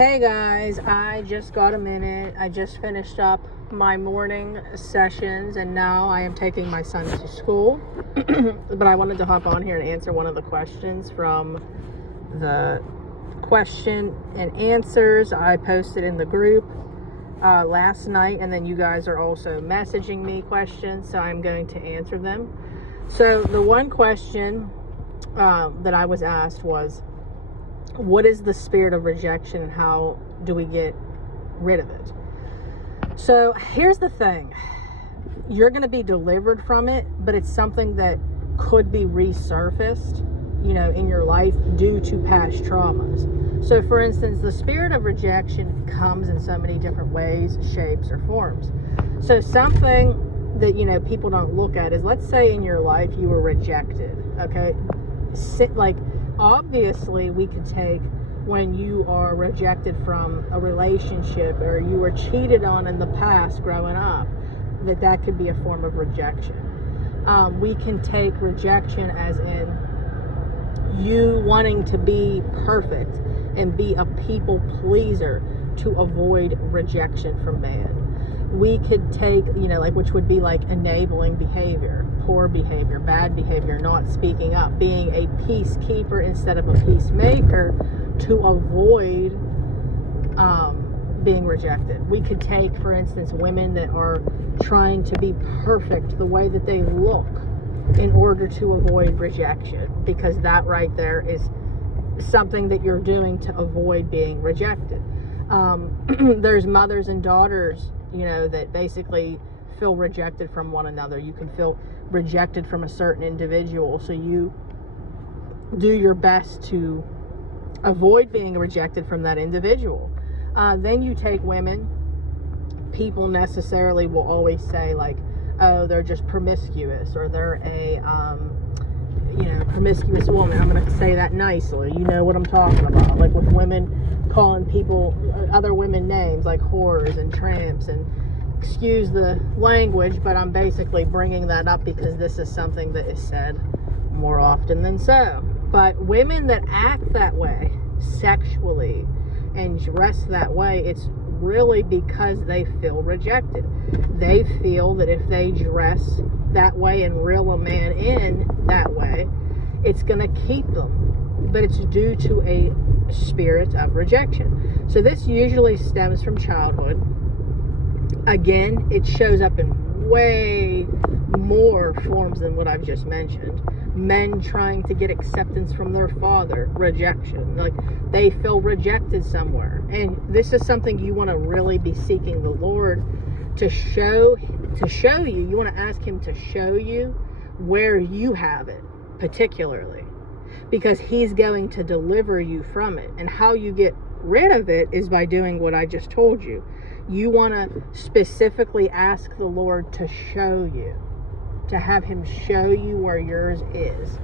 Hey guys, I just got a minute. I just finished up my morning sessions and now I am taking my son to school. But I wanted to hop on here and answer one of the questions from the question and answers I posted in the group last night, and then you guys are also messaging me questions, so I'm going to answer them. So the one question that I was asked was, what is the spirit of rejection and how do we get rid of it? So here's the thing. You're going to be delivered from it, but it's something that could be resurfaced, in your life due to past traumas. So for instance, the spirit of rejection comes in so many different ways, shapes, or forms. So something that, people don't look at is, let's say in your life you were rejected, okay? Obviously, we could take when you are rejected from a relationship or you were cheated on in the past growing up, that could be a form of rejection. We can take rejection as in you wanting to be perfect and be a people pleaser to avoid rejection from man. We could take, which would be like enabling behavior, poor behavior, bad behavior, not speaking up, being a peacekeeper instead of a peacemaker to avoid being rejected. We could take, for instance, women that are trying to be perfect the way that they look in order to avoid rejection, because that right there is something that you're doing to avoid being rejected. There's mothers and daughters, that basically feel rejected from one another. You can feel rejected from a certain individual, so you do your best to avoid being rejected from that individual. Then you take women. People necessarily will always say, like, oh, they're just promiscuous, or they're a promiscuous woman. I'm going to say that nicely. You know what I'm talking about. Like with women calling people, other women names like whores and tramps, and excuse the language, but I'm basically bringing that up because this is something that is said more often than so. But women that act that way sexually and dress that way, it's really because they feel rejected. They feel that if they dress that way and reel a man in that way, it's going to keep them. But it's due to a spirit of rejection. So this usually stems from childhood. Again, it shows up in way more forms than what I've just mentioned. Men trying to get acceptance from their father, rejection. Like they feel rejected somewhere. And this is something you want to really be seeking the Lord to show you. You want to ask him to show you where you have it, particularly, because he's going to deliver you from it. And how you get rid of it is by doing what I just told you. You want to specifically ask the Lord to show you, to have him show you where yours is.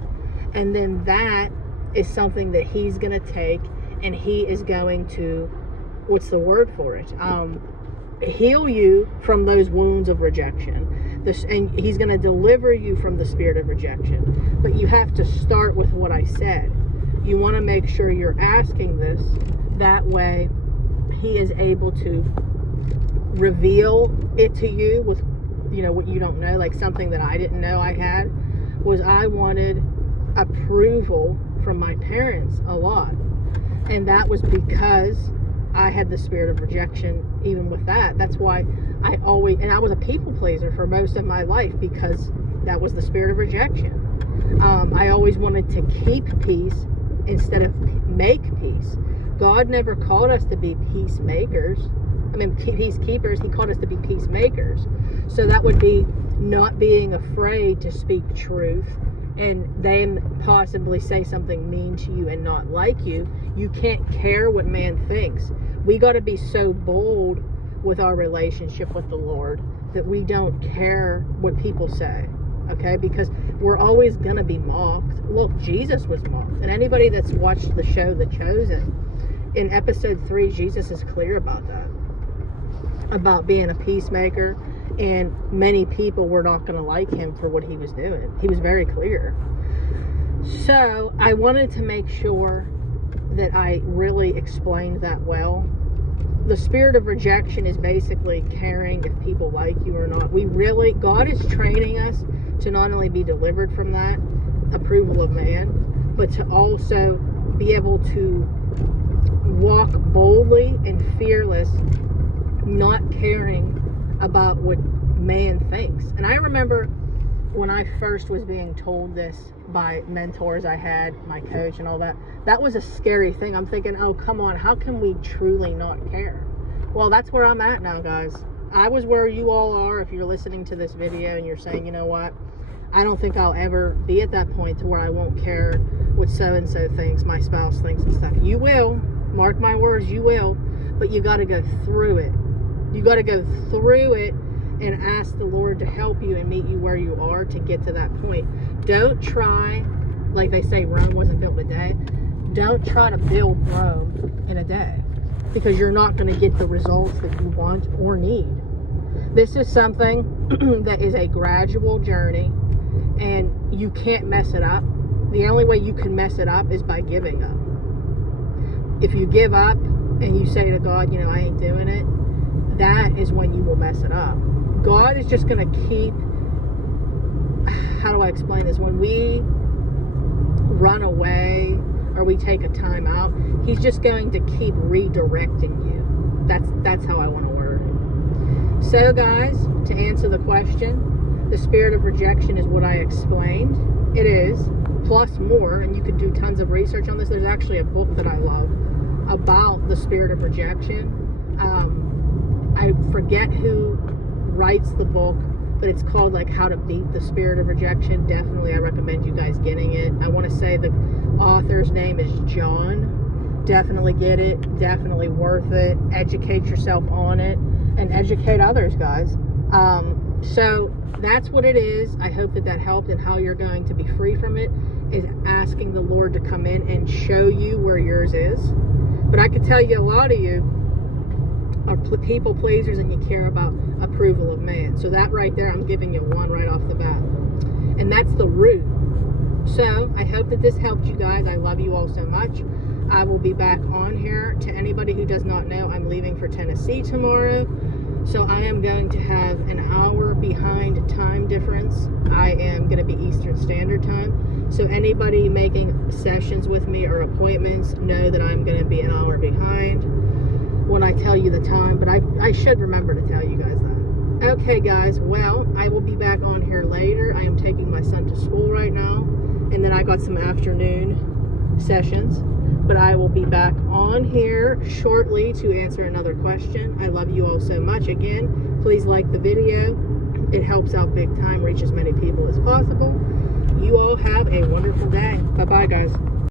And then that is something that he's going to take, and he is going to, what's the word for it? Heal you from those wounds of rejection. And he's going to deliver you from the spirit of rejection. But you have to start with what I said. You want to make sure you're asking this. That way, he is able to reveal it to you with, what you don't know. Like something that I didn't know I had was I wanted approval from my parents a lot. And that was because I had the spirit of rejection even with that. That's why I was a people pleaser for most of my life, because that was the spirit of rejection. I always wanted to keep peace instead of make peace. God never called us to be peacemakers. Peacekeepers. He called us to be peacemakers. So that would be not being afraid to speak truth, and then possibly say something mean to you and not like you. You can't care what man thinks. We got to be so bold with our relationship with the Lord that we don't care what people say, okay? Because we're always going to be mocked. Look, Jesus was mocked. And anybody that's watched the show The Chosen, in episode 3, Jesus is clear about that, about being a peacemaker, and many people were not going to like him for what he was doing. He was very clear. So I wanted to make sure that I really explained that well. The spirit of rejection is basically caring if people like you or not. God is training us to not only be delivered from that approval of man, but to also be able to walk boldly and fearless, not caring about what man thinks. And I remember when I first was being told this by mentors I had, my coach and all that, that was a scary thing. I'm thinking, oh, come on, how can we truly not care? Well, that's where I'm at now, guys. I was where you all are. If you're listening to this video and you're saying, you know what, I don't think I'll ever be at that point to where I won't care what so-and-so thinks, my spouse thinks and stuff. You will. Mark my words, you will. But you got to go through it. You got to go through it and ask the Lord to help you and meet you where you are to get to that point. Don't try, like they say, Rome wasn't built in a day. Don't try to build Rome in a day, because you're not going to get the results that you want or need. This is something that is a gradual journey, and you can't mess it up. The only way you can mess it up is by giving up. If you give up and you say to God, you know, I ain't doing it, that is when you will mess it up. God is just going to keep, how do I explain this? When we run away or we take a time out, he's just going to keep redirecting you. That's how I want to word it. So guys, to answer the question, the spirit of rejection is what I explained. It is, plus more, and you could do tons of research on this. There's actually a book that I love about the spirit of rejection. I forget who writes the book, but it's called like How to Beat the Spirit of Rejection. Definitely I recommend you guys getting it. I want to say the author's name is John. Definitely get it. Definitely worth it. Educate yourself on it and educate others, guys. So that's what it is. I hope that helped, and how you're going to be free from it is asking the Lord to come in and show you where yours is. But I could tell you a lot of you are people pleasers and you care about approval of man. So that right there, I'm giving you one right off the bat. And that's the root. So I hope that this helped you guys. I love you all so much. I will be back on here. To anybody who does not know, I'm leaving for Tennessee tomorrow. So I am going to have an hour behind time difference. I am going to be Eastern Standard Time. So anybody making sessions with me or appointments, know that I'm going to be an hour behind when I tell you the time, but I should remember to tell you guys that. Okay guys, well, I will be back on here later. I am taking my son to school right now, and then I got some afternoon sessions, but I will be back on here shortly to answer another question. I love you all so much. Again, please like the video. It helps out big time, reach as many people as possible. You all have a wonderful day. Bye-bye, guys.